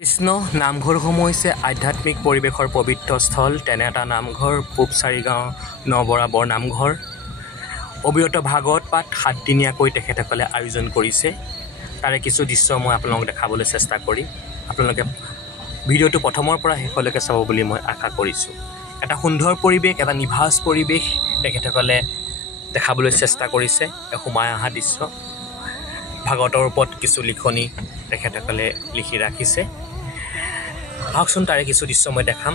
কৃষ্ণ নামঘৰসমূহ হৈছে আধ্যাত্মিক পৰিৱেশৰ পবিত্ৰ স্থল। তেনে এটা নামঘৰ পূব চাৰিগাঁও নবৰাবৰ নামঘৰ। অবিৰত ভাগৱত পাঠ 7 দিনীয়াকৈ তেখেতসকলে আয়োজন কৰিছে। তাৰে কিছু দৃশ্য মই আপোনালোকক দেখাবলৈ চেষ্টা কৰিম। আপোনালোকে ভিডিঅ'টো প্ৰথমৰ পৰা শেষলৈকে চাব বুলি মই আশা কৰিছোঁ। এটা সুন্দৰ পৰিৱেশ, এটা নিভাঁজ পৰিৱেশ তেখেতসকলে দেখাবলৈ চেষ্টা কৰিছে। সোমাই অহা দৃশ্য, ভাগৱতৰ ওপৰত কিছু লিখনি তেখেতসকলে লিখি ৰাখিছে। আহকচোন তাৰে কিছু দৃশ্য মই দেখাম।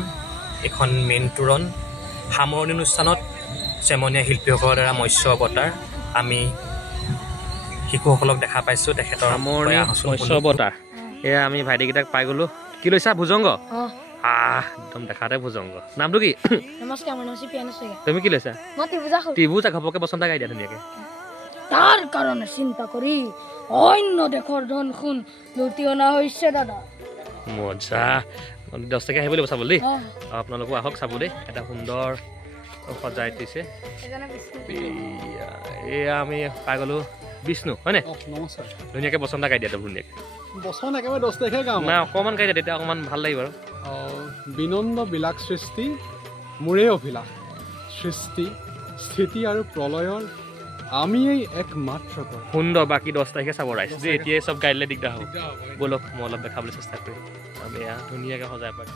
এখন মেইন তোৰণ সামৰণি অনুষ্ঠানত চেমনীয়া শিল্পীসকলৰ দ্বাৰা মৎস্য অৱতাৰ আমি শিশুসকলক দেখা পাইছোঁ। তেখেতৰ মৎস্য অৱতাৰ এয়া আমি ভাইটিকেইটাক পাই গ'লোঁ। কি লৈছা? ভুজংগ? একদম দেখাতে ভুজংগ। নামটো কি? নমস্কাৰ, মোৰ নাম পিয়ানো চেগা। তুমি কি লৈছা? মই ত্ৰিভুজা খাওঁ। ত্ৰিভুজা ঘপককৈ বসন্ত গাই দিয়া ধুনীয়াকৈ। তাৰ কাৰণে চিন্তা কৰি অন্য দেশৰ ধন সোণ লুটি অনা হৈছে দাদা। মজা। 10 টকা আহিব লাগিব চাব দেই। আপোনালোকো আহক চাব দেই। এটা সুন্দৰ সজাই দিছে। এয়া আমি পাই গ'লোঁ বিষ্ণু, হয়নে? নমস্কাৰ। ধুনীয়াকৈ বসন্ত গাই দিয়া ধুনীয়াকৈ। বচন একেবাৰে 10 তাৰিখে গাম। নাই অকণমান গাই দিয়া, তেতিয়া অকণমান ভাল লাগিব আৰু। বিনন্দ বিলাস সৃষ্টি মোৰে অভিলাষ, সৃষ্টি স্থিতি আৰু প্ৰলয়ৰ আমিয়েই একমাত্ৰ কৰ। সুন্দৰ। বাকী 10 তাৰিখে চাব ৰাইজ দেই। এতিয়াই চব গাই দিলে দিগদাৰ হ'ব। ব'লক মই অলপ দেখাবলৈ চেষ্টা কৰিম। আমি এয়া ধুনীয়াকৈ সজাই পাৰিম।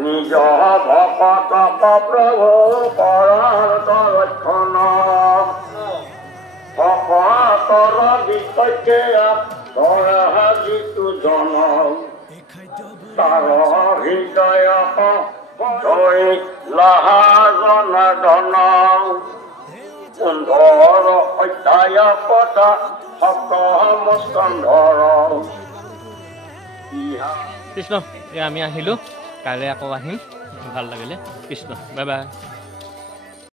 নিজ ভকত প্ৰভু পৰক্ষণ ভকতৰ বিপক্ষে যিটো জন তাৰ হৃদয় ধৰি লাহাজন ধন 15 অধ্যায় কথা সপ্তমস্কন্ধৰ কৃষ্ণ এই আমি আহিলোঁ কাইলৈ আকৌ আহিম ভাল লাগিলে কৃষ্ণ বাই বাই